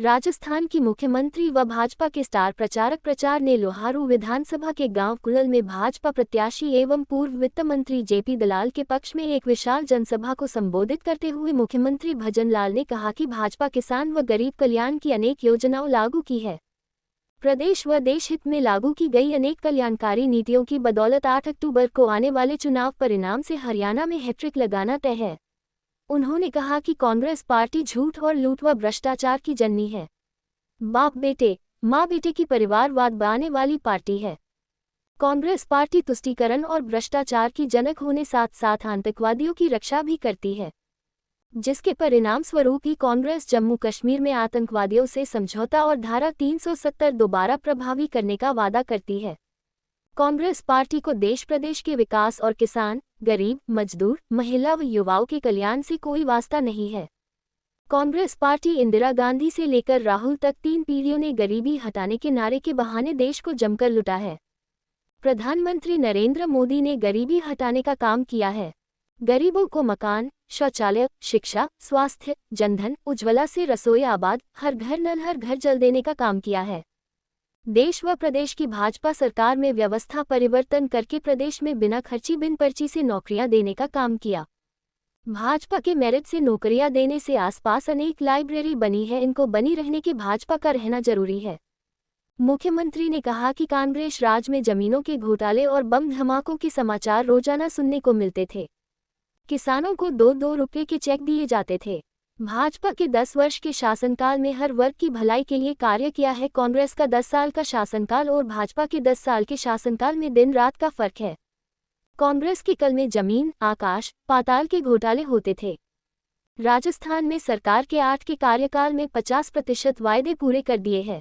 राजस्थान की मुख्यमंत्री व भाजपा के स्टार प्रचारक प्रचार ने लोहारू विधानसभा के गांव कुलल में भाजपा प्रत्याशी एवं पूर्व वित्त मंत्री जेपी दलाल के पक्ष में एक विशाल जनसभा को संबोधित करते हुए मुख्यमंत्री भजनलाल ने कहा कि भाजपा किसान व गरीब कल्याण की अनेक योजनाओं लागू की है। प्रदेश व देश हित में लागू की गई अनेक कल्याणकारी नीतियों की बदौलत 8 अक्टूबर को आने वाले चुनाव परिणाम से हरियाणा में हैट्रिक लगाना तय है। उन्होंने कहा कि कांग्रेस पार्टी झूठ और लूट व भ्रष्टाचार की जननी है। बाप बेटे माँ बेटे की परिवारवाद बनाने वाली पार्टी है। कांग्रेस पार्टी तुष्टीकरण और भ्रष्टाचार की जनक होने साथ साथ आतंकवादियों की रक्षा भी करती है, जिसके परिणाम स्वरूप ही कांग्रेस जम्मू कश्मीर में आतंकवादियों से समझौता और धारा 370 दोबारा प्रभावी करने का वादा करती है। कांग्रेस पार्टी को देश प्रदेश के विकास और किसान, गरीब, मजदूर, महिला व युवाओं के कल्याण से कोई वास्ता नहीं है। कांग्रेस पार्टी इंदिरा गांधी से लेकर राहुल तक 3 पीढ़ियों ने गरीबी हटाने के नारे के बहाने देश को जमकर लुटा है। प्रधानमंत्री नरेंद्र मोदी ने गरीबी हटाने का काम किया है। गरीबों को मकान, शौचालय, शिक्षा, स्वास्थ्य, जनधन, उज्ज्वला से रसोई आबाद, हर घर नल हर घर जल देने का काम किया है। देश व प्रदेश की भाजपा सरकार में व्यवस्था परिवर्तन करके प्रदेश में बिना खर्ची बिन पर्ची से नौकरियां देने का काम किया। भाजपा के मेरिट से नौकरियां देने से आसपास अनेक लाइब्रेरी बनी है, इनको बनी रहने के भाजपा का रहना जरूरी है। मुख्यमंत्री ने कहा कि कांग्रेस राज में जमीनों के घोटाले और बम धमाकों के समाचार रोजाना सुनने को मिलते थे। किसानों को 2-2 रुपये के चेक दिए जाते थे। भाजपा के 10 वर्ष के शासनकाल में हर वर्ग की भलाई के लिए कार्य किया है। कांग्रेस का 10 साल का शासनकाल और भाजपा के 10 साल के शासनकाल में दिन रात का फर्क है। कांग्रेस के काल में जमीन, आकाश, पाताल के घोटाले होते थे। राजस्थान में सरकार के 8 के कार्यकाल में 50% वायदे पूरे कर दिए हैं।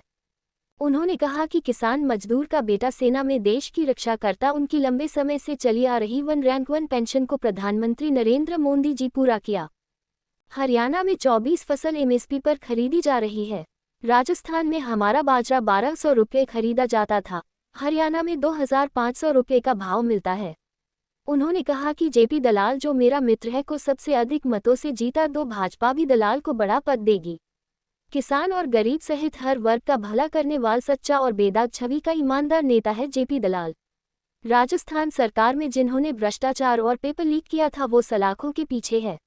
उन्होंने कहा कि किसान मजदूर का बेटा सेना में देश की रक्षा करता उनकी लंबे समय से चली आ रही 1 रैंक 1 पेंशन को प्रधानमंत्री नरेंद्र मोदी जी पूरा किया। हरियाणा में 24 फसल एमएसपी पर खरीदी जा रही है। राजस्थान में हमारा बाजरा 1200 रुपये खरीदा जाता था, हरियाणा में 2500 रुपये का भाव मिलता है। उन्होंने कहा कि जेपी दलाल जो मेरा मित्र है को सबसे अधिक मतों से जीता, तो भाजपा भी दलाल को बड़ा पद देगी। किसान और गरीब सहित हर वर्ग का भला करने वाला सच्चा और बेदाग छवि का ईमानदार नेता है जेपी दलाल। राजस्थान सरकार में जिन्होंने भ्रष्टाचार और पेपर लीक किया था वो सलाखों के पीछे है।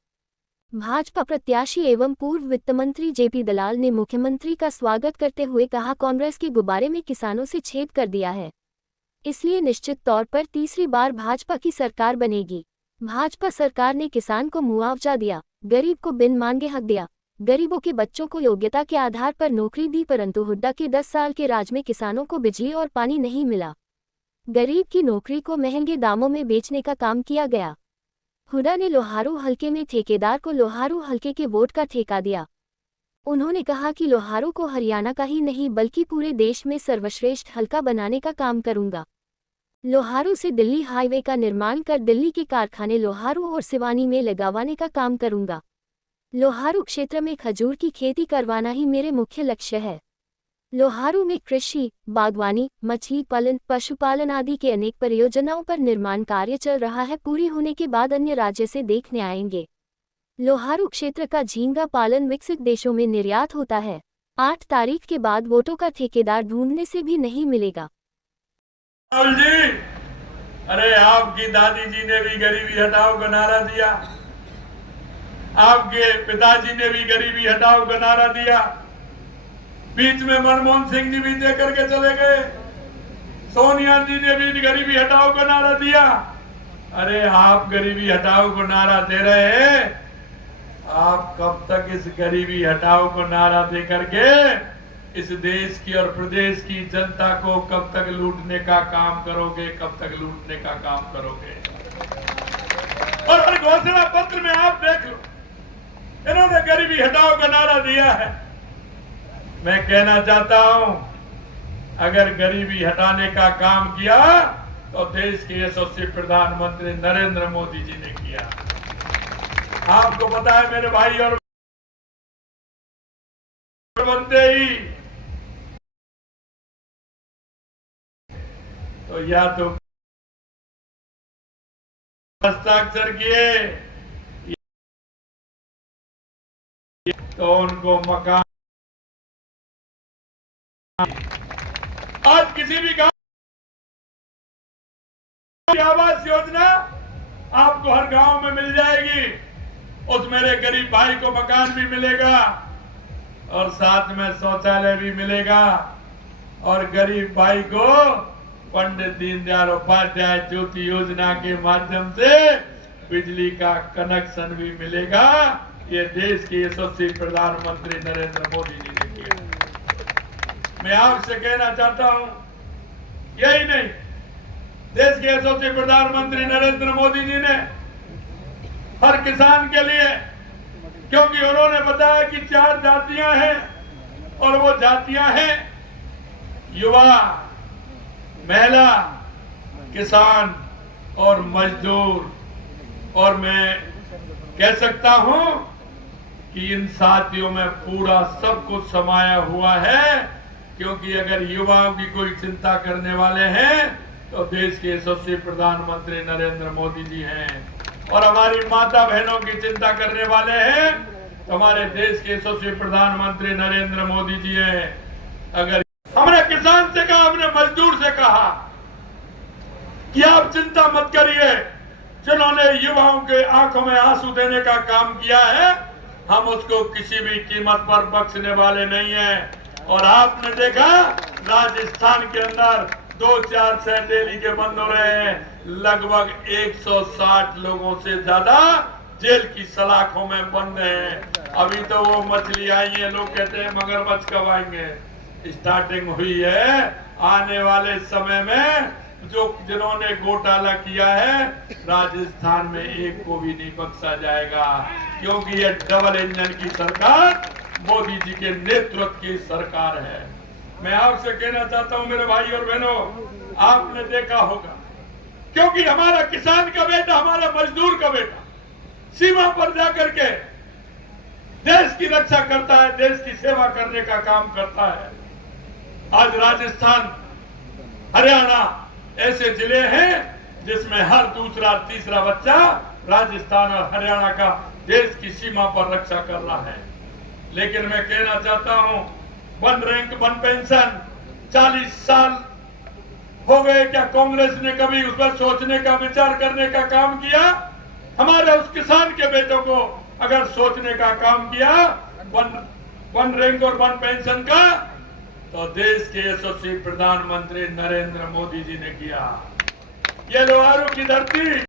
भाजपा प्रत्याशी एवं पूर्व वित्त मंत्री जेपी दलाल ने मुख्यमंत्री का स्वागत करते हुए कहा, कांग्रेस के गुब्बारे में किसानों से छेद कर दिया है, इसलिए निश्चित तौर पर तीसरी बार भाजपा की सरकार बनेगी। भाजपा सरकार ने किसान को मुआवजा दिया, गरीब को बिन मांगे हक दिया, गरीबों के बच्चों को योग्यता के आधार पर नौकरी दी, परंतु हुड्डा के 10 साल के राज में किसानों को बिजली और पानी नहीं मिला। गरीब की नौकरी को महंगे दामों में बेचने का काम किया गया। हुड्डा ने लोहारू हलके में ठेकेदार को लोहारू हलके के वोट का ठेका दिया। उन्होंने कहा कि लोहारू को हरियाणा का ही नहीं बल्कि पूरे देश में सर्वश्रेष्ठ हलका बनाने का काम करूंगा। लोहारू से दिल्ली हाईवे का निर्माण कर दिल्ली के कारखाने लोहारू और सिवानी में लगावाने का काम करूंगा। लोहारू क्षेत्र में खजूर की खेती करवाना ही मेरे मुख्य लक्ष्य है। लोहारू में कृषि, बागवानी, मछली पालन, पशुपालन आदि के अनेक परियोजनाओं पर निर्माण कार्य चल रहा है। पूरी होने के बाद अन्य राज्य से देखने आएंगे। लोहारू क्षेत्र का झींगा पालन विकसित देशों में निर्यात होता है। 8 तारीख के बाद वोटों का ठेकेदार ढूंढने से भी नहीं मिलेगा। राहुल जी, अरे आपकी दादी जी ने भी गरीबी हटाओ का नारा दिया, आपके पिताजी ने भी गरीबी हटाओ का नारा दिया, बीच में मनमोहन सिंह जी भी दे करके चले गए, सोनिया जी ने भी गरीबी हटाओ का नारा दिया। अरे आप गरीबी हटाओ को नारा दे रहे हैं, आप कब तक इस गरीबी हटाओ को नारा दे करके इस देश की और प्रदेश की जनता को कब तक लूटने का काम करोगे, कब तक लूटने का काम करोगे? और हर घोषणा पत्र में आप देख लो, इन्होंने गरीबी हटाओ का नारा दिया है। मैं कहना चाहता हूं, अगर गरीबी हटाने का काम किया तो देश के यशस्वी प्रधानमंत्री नरेंद्र मोदी जी ने किया। आपको पता है मेरे भाई और बनते ही तो या तो हस्ताक्षर किए तो उनको मकान आज किसी भी गांव की आवास योजना आपको हर गांव में मिल जाएगी। उस मेरे गरीब भाई को मकान भी मिलेगा और साथ में शौचालय भी मिलेगा और गरीब भाई को पंडित दीनदयाल उपाध्याय ज्योति योजना के माध्यम से बिजली का कनेक्शन भी मिलेगा। ये देश के यशस्वी प्रधानमंत्री नरेंद्र मोदी जी ने किया। मैं आपसे कहना चाहता हूं, यही नहीं, देश के यशस्वी प्रधानमंत्री नरेंद्र मोदी जी ने हर किसान के लिए, क्योंकि उन्होंने बताया कि 4 जातियां हैं और वो जातियां हैं युवा, महिला, किसान और मजदूर। और मैं कह सकता हूं कि इन साथियों में पूरा सब कुछ समाया हुआ है, क्योंकि अगर युवाओं की कोई चिंता करने वाले हैं तो देश के यशस्वी प्रधानमंत्री नरेंद्र मोदी जी हैं। और हमारी माता बहनों की चिंता करने वाले हैं तो हमारे देश के यशस्वी प्रधानमंत्री नरेंद्र मोदी जी हैं। अगर हमने किसान से कहा, हमने मजदूर से कहा कि आप चिंता मत करिए, जिन्होंने युवाओं के आंखों में आंसू देने का काम किया है हम उसको किसी भी कीमत पर बख्शने वाले नहीं हैं। और आपने देखा राजस्थान के अंदर 2-4 शहर डेली के बंद हो रहे हैं, लगभग 160 लोगों से ज्यादा जेल की सलाखों में बंद हैं। अभी तो वो मछली आई है, लोग कहते हैं मगरमच्छ कब आएंगे, स्टार्टिंग हुई है। आने वाले समय में जो जिन्होंने घोटाला किया है राजस्थान में एक को भी नहीं बख्शा जाएगा, क्योंकि ये डबल इंजन की सरकार मोदी जी के नेतृत्व की सरकार है। मैं आपसे कहना चाहता हूं मेरे भाई और बहनों, आपने देखा होगा, क्योंकि हमारा किसान का बेटा, हमारा मजदूर का बेटा सीमा पर जाकर के देश की रक्षा करता है, देश की सेवा करने का काम करता है। आज राजस्थान, हरियाणा ऐसे जिले हैं जिसमें हर दूसरा तीसरा बच्चा राजस्थान और हरियाणा का देश की सीमा पर रक्षा कर रहा है। लेकिन मैं कहना चाहता हूं, 1 रैंक 1 पेंशन 40 साल हो गए, क्या कांग्रेस ने कभी उस पर सोचने का, विचार करने का काम किया? हमारे उस किसान के बेटों को अगर सोचने का काम किया 1 रैंक और 1 पेंशन का, तो देश के यशस्वी प्रधानमंत्री नरेंद्र मोदी जी ने किया। ये लोहारू की धरती